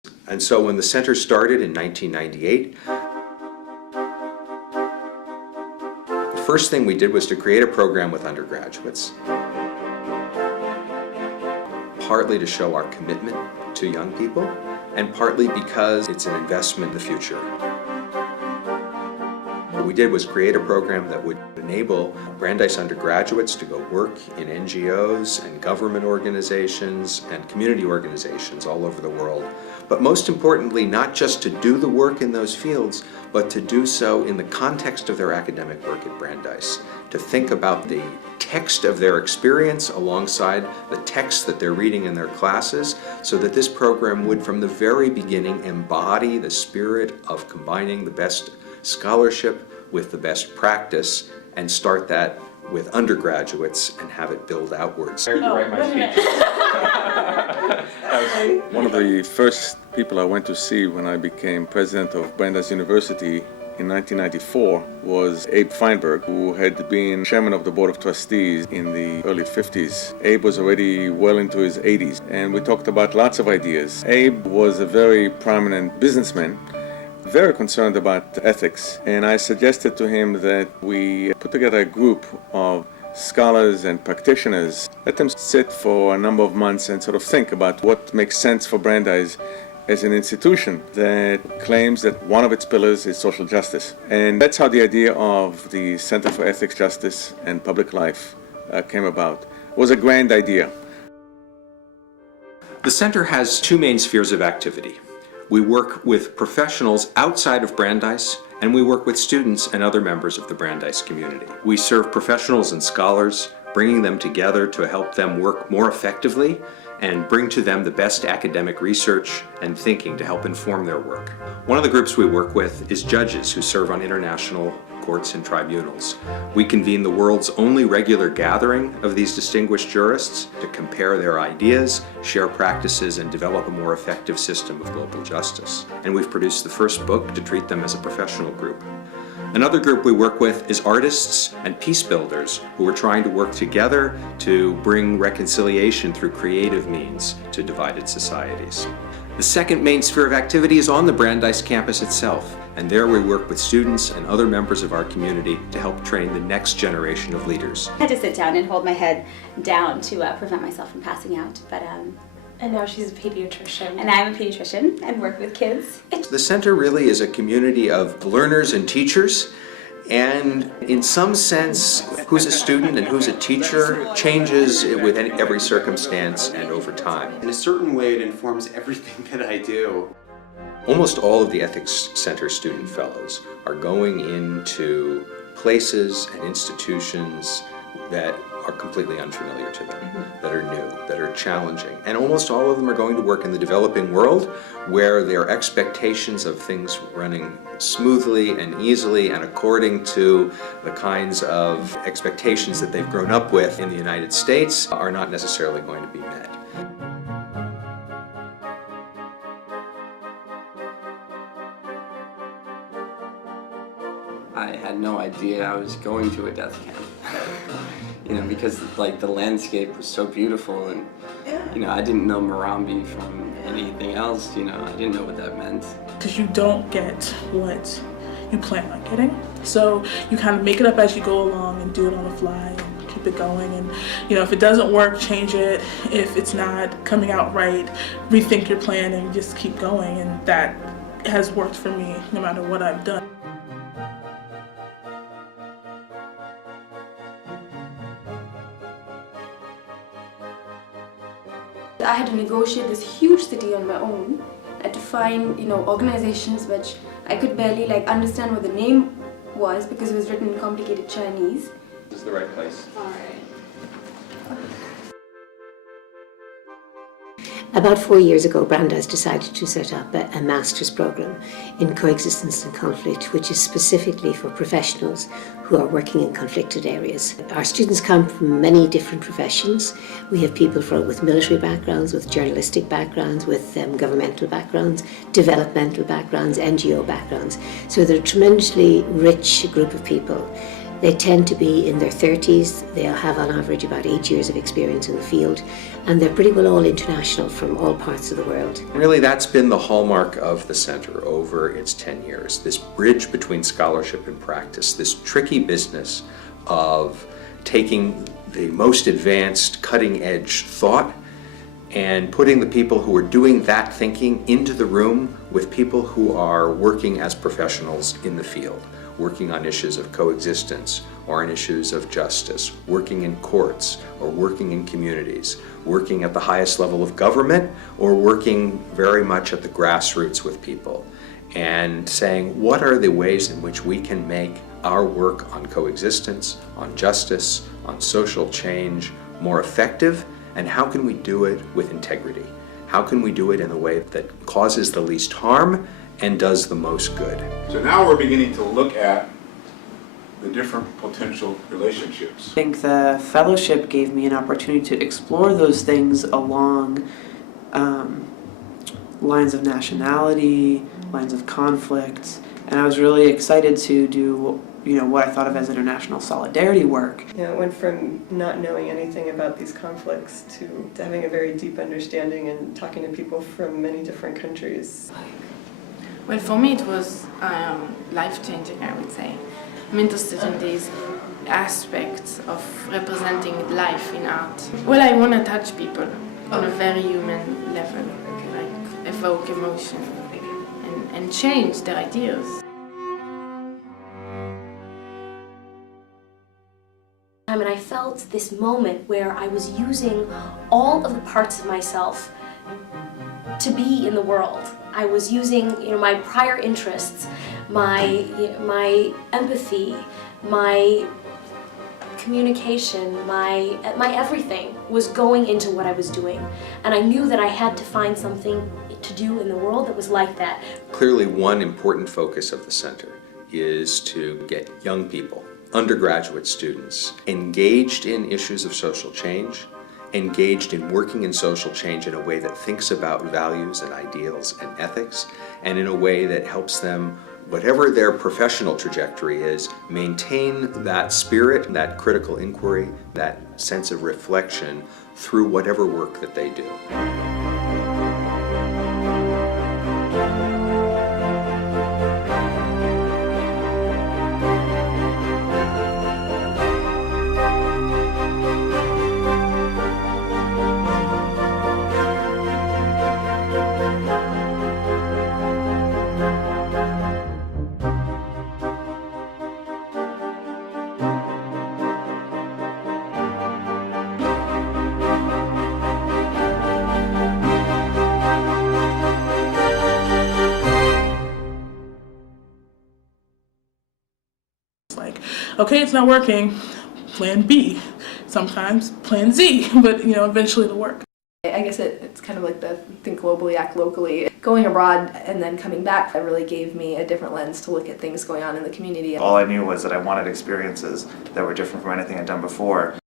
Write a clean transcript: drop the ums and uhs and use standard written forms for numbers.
And so when the center started in 1998, the first thing we did was to create a program with undergraduates, partly to show our commitment to young people, and partly because it's an investment in the future. What we did was create a program that would enable Brandeis undergraduates to go work in NGOs and government organizations and community organizations all over the world. But most importantly, not just to do the work in those fields, but to do so in the context of their academic work at Brandeis, to think about the text of their experience alongside the text that they're reading in their classes, so that this program would from the very beginning embody the spirit of combining the best scholarship with the best practice, and start that with undergraduates and have it build outwards. One of the first people I went to see when I became president of Brandeis University in 1994 was Abe Feinberg, who had been chairman of the board of trustees in the early 50s. Abe was already well into his 80s, and we talked about lots of ideas. Abe was a very prominent businessman, very concerned about ethics, and I suggested to him that we put together a group of scholars and practitioners, let them sit for a number of months and sort of think about what makes sense for Brandeis as an institution that claims that one of its pillars is social justice. And that's how the idea of the Center for Ethics, Justice, and Public Life came about. It was a grand idea. The center has two main spheres of activity. We work with professionals outside of Brandeis, and we work with students and other members of the Brandeis community. We serve professionals and scholars, bringing them together to help them work more effectively and bring to them the best academic research and thinking to help inform their work. One of the groups we work with is judges who serve on international courts and tribunals. We convene the world's only regular gathering of these distinguished jurists to compare their ideas, share practices, and develop a more effective system of global justice. And we've produced the first book to treat them as a professional group. Another group we work with is artists and peace builders who are trying to work together to bring reconciliation through creative means to divided societies. The second main sphere of activity is on the Brandeis campus itself, and there we work with students and other members of our community to help train the next generation of leaders. I had to sit down and hold my head down to prevent myself from passing out, but and now she's a pediatrician. And I'm a pediatrician and work with kids. The center really is a community of learners and teachers, and in some sense, who's a student and who's a teacher changes with every circumstance and over time. In a certain way, it informs everything that I do. Almost all of the Ethics Center student fellows are going into places and institutions that are completely unfamiliar to them, that are new, that are challenging. And almost all of them are going to work in the developing world where their expectations of things running smoothly and easily and according to the kinds of expectations that they've grown up with in the United States are not necessarily going to be met. I had no idea I was going to a death camp. Because like the landscape was so beautiful, and I didn't know Morambi from anything else. I didn't know what that meant. Because you don't get what you plan on getting, so you kind of make it up as you go along and do it on the fly and keep it going. And if it doesn't work, change it. If it's not coming out right, rethink your plan and just keep going. And that has worked for me no matter what I've done. I had to negotiate this huge city on my own. I had to find, organizations which I could barely understand what the name was because it was written in complicated Chinese. This is the right place. All right. About 4 years ago, Brandeis decided to set up a master's program in coexistence and conflict, which is specifically for professionals who are working in conflicted areas. Our students come from many different professions. We have people with military backgrounds, with journalistic backgrounds, with governmental backgrounds, developmental backgrounds, NGO backgrounds. So they're a tremendously rich group of people. They tend to be in their 30s. They'll have on average about 8 years of experience in the field, and they're pretty well all international from all parts of the world. Really, that's been the hallmark of the center over its 10 years, this bridge between scholarship and practice, this tricky business of taking the most advanced, cutting-edge thought and putting the people who are doing that thinking into the room with people who are working as professionals in the field, working on issues of coexistence or on issues of justice, working in courts or working in communities, working at the highest level of government or working very much at the grassroots with people, and saying, what are the ways in which we can make our work on coexistence, on justice, on social change more effective, and how can we do it with integrity? How can we do it in a way that causes the least harm and does the most good? So now we're beginning to look at the different potential relationships. I think the fellowship gave me an opportunity to explore those things along lines of nationality, lines of conflict, and I was really excited to do what I thought of as international solidarity work. It went from not knowing anything about these conflicts to having a very deep understanding and talking to people from many different countries. Well, for me it was life-changing, I would say. I'm interested in these aspects of representing life in art. Well, I want to touch people on a very human level, like evoke emotion and change their ideas. And I felt this moment where I was using all of the parts of myself to be in the world. I was using my prior interests, my empathy, my communication, my everything was going into what I was doing. And I knew that I had to find something to do in the world that was like that. Clearly, one important focus of the center is to get young people, undergraduate students, engaged in issues of social change, engaged in working in social change in a way that thinks about values and ideals and ethics, and in a way that helps them, whatever their professional trajectory is, maintain that spirit, that critical inquiry, that sense of reflection through whatever work that they do. Okay, it's not working, plan B, sometimes plan Z, but eventually it'll work. I guess it's kind of like the think globally, act locally. Going abroad and then coming back, that really gave me a different lens to look at things going on in the community. All I knew was that I wanted experiences that were different from anything I'd done before.